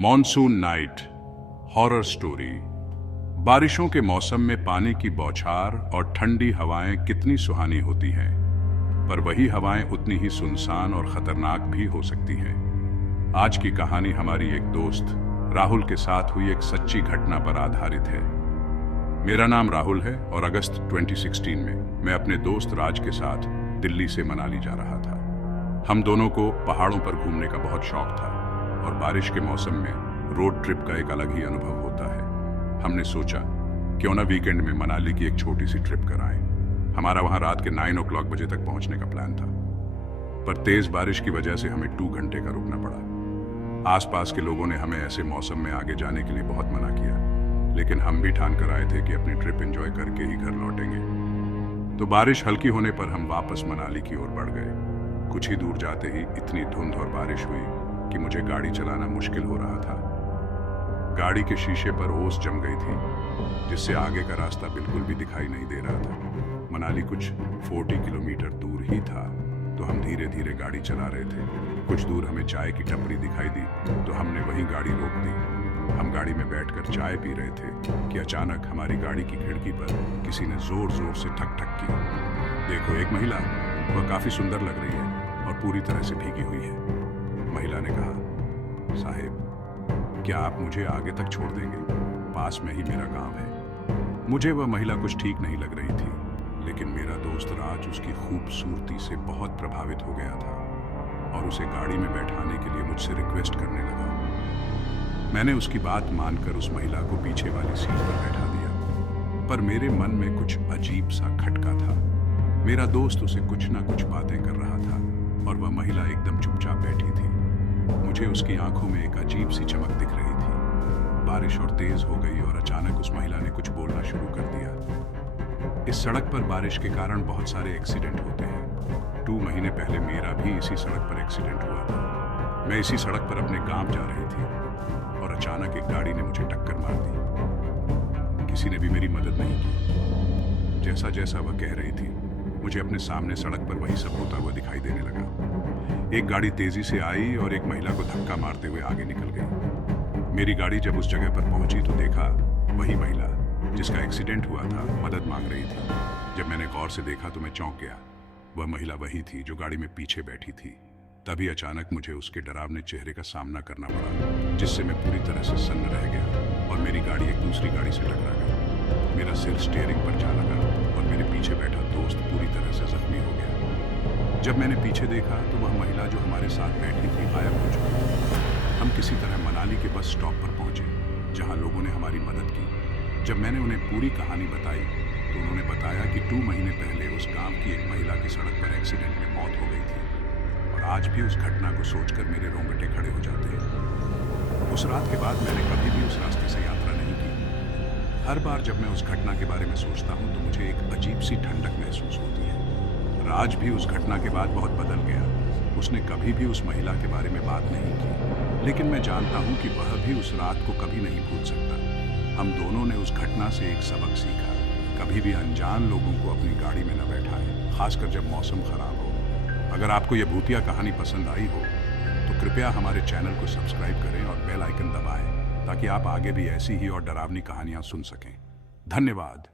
Monsoon night horror story. बारिशों के मौसम में पानी की बौछार और ठंडी हवाएं कितनी सुहानी होती हैं, पर वही हवाएं उतनी ही सुनसान और खतरनाक भी हो सकती हैं। आज की कहानी हमारी एक दोस्त राहुल के साथ हुई एक सच्ची घटना पर आधारित है। मेरा नाम राहुल है और अगस्त 2016 में मैं अपने दोस्त राज के साथ दिल्ली से मनाली जा रहा था। हम दोनों को पहाड़ों पर घूमने का बहुत शौक था और बारिश के मौसम में रोड ट्रिप का एक अलग ही अनुभव होता है। हमने सोचा क्यों ना वीकेंड में मनाली की एक छोटी सी ट्रिप कराएं। हमारा वहां रात के 9 o'clock बजे तक पहुंचने का प्लान था, पर तेज बारिश की वजह से हमें 2 घंटे का रुकना पड़ा। आसपास के लोगों ने हमें ऐसे मौसम में आगे जाने के लिए बहुत मना किया, लेकिन हम भी ठान कर आए थे कि अपनी ट्रिप एंजॉय करके ही घर लौटेंगे। तो बारिश हल्की होने पर हम वापस मनाली की ओर बढ़ गए। कुछ ही दूर जाते ही इतनी धुंध और बारिश हुई कि मुझे गाड़ी चलाना मुश्किल हो रहा था। गाड़ी के शीशे पर ओस जम गई थी, जिससे आगे का रास्ता बिल्कुल भी दिखाई नहीं दे रहा था। मनाली कुछ 40 किलोमीटर दूर ही था, तो हम धीरे धीरे गाड़ी चला रहे थे। कुछ दूर हमें चाय की टपरी दिखाई दी, तो हमने वहीं गाड़ी रोक दी। हम गाड़ी में बैठकर चाय पी रहे थे कि अचानक हमारी गाड़ी की खिड़की पर किसी ने जोर जोर से ठक ठक की। देखो, एक महिला, वह काफी सुंदर लग रही है और पूरी तरह से भीगी हुई है। महिला ने कहा, साहेब, क्या आप मुझे आगे तक छोड़ देंगे? पास में ही मेरा गांव है। मुझे वह महिला कुछ ठीक नहीं लग रही थी, लेकिन मेरा दोस्त राज उसकी खूबसूरती से बहुत प्रभावित हो गया था और उसे गाड़ी में बैठाने के लिए मुझसे रिक्वेस्ट करने लगा। मैंने उसकी बात मानकर उस महिला को पीछे वाली सीट पर बैठा दिया, पर मेरे मन में कुछ अजीब सा खटका था। मेरा दोस्त उसे कुछ ना कुछ बातें कर रहा था और वह महिला एकदम चुपचाप बैठी थी। मुझे उसकी आंखों में एक अजीब सी चमक दिख रही थी। बारिश और तेज हो गई और अचानक उस महिला ने कुछ बोलना शुरू कर दिया। इस सड़क पर बारिश के कारण बहुत सारे एक्सीडेंट होते हैं। 2 महीने पहले मेरा भी इसी सड़क पर एक्सीडेंट हुआ था। मैं इसी सड़क पर अपने गांव जा रही थी और अचानक एक गाड़ी ने मुझे टक्कर मार दी। किसी ने भी मेरी मदद नहीं की। जैसा जैसा वह कह रही थी, मुझे अपने सामने सड़क पर वही सब होता हुआ दिखाई देने लगा। एक गाड़ी तेजी से आई और एक महिला को धक्का मारते हुए आगे निकल गई। मेरी गाड़ी जब उस जगह पर पहुंची तो देखा वही महिला जिसका एक्सीडेंट हुआ था मदद मांग रही थी। जब मैंने गौर से देखा तो मैं चौंक गया। वह महिला वही थी जो गाड़ी में पीछे बैठी थी। तभी अचानक मुझे उसके डरावने चेहरे का सामना करना पड़ा, जिससे मैं पूरी तरह से सन्न रह गया और मेरी गाड़ी एक दूसरी गाड़ी से टकरा गई। मेरा सिर स्टीयरिंग पर जा लगा और मेरे पीछे बैठा दोस्त पूरी तरह से जख्मी हो गया। जब मैंने पीछे देखा तो वह महिला जो हमारे साथ बैठी थी गायब हो चुकी थी। हम किसी तरह मनाली के बस स्टॉप पर पहुंचे, जहां लोगों ने हमारी मदद की। जब मैंने उन्हें पूरी कहानी बताई तो उन्होंने बताया कि 2 महीने पहले उस गांव की एक महिला की सड़क पर एक्सीडेंट में मौत हो गई थी और आज भी उस घटना को सोचकर मेरे रोंगटे खड़े हो जाते हैं। उस रात के बाद मैंने कभी भी उस रास्ते से यात्रा नहीं की। हर बार जब मैं उस घटना के बारे में सोचता हूँ तो मुझे एक अजीब सी ठंडक महसूस होती है। राज भी उस घटना के बाद बहुत बदल गया। उसने कभी भी उस महिला के बारे में बात नहीं की, लेकिन मैं जानता हूं कि वह भी उस रात को कभी नहीं भूल सकता। हम दोनों ने उस घटना से एक सबक सीखा, कभी भी अनजान लोगों को अपनी गाड़ी में न बैठाएं, खासकर जब मौसम खराब हो। अगर आपको यह भूतिया कहानी पसंद आई हो तो कृपया हमारे चैनल को सब्सक्राइब करें और बेल आइकन दबाएं, ताकि आप आगे भी ऐसी ही और डरावनी कहानियां सुन सकें। धन्यवाद।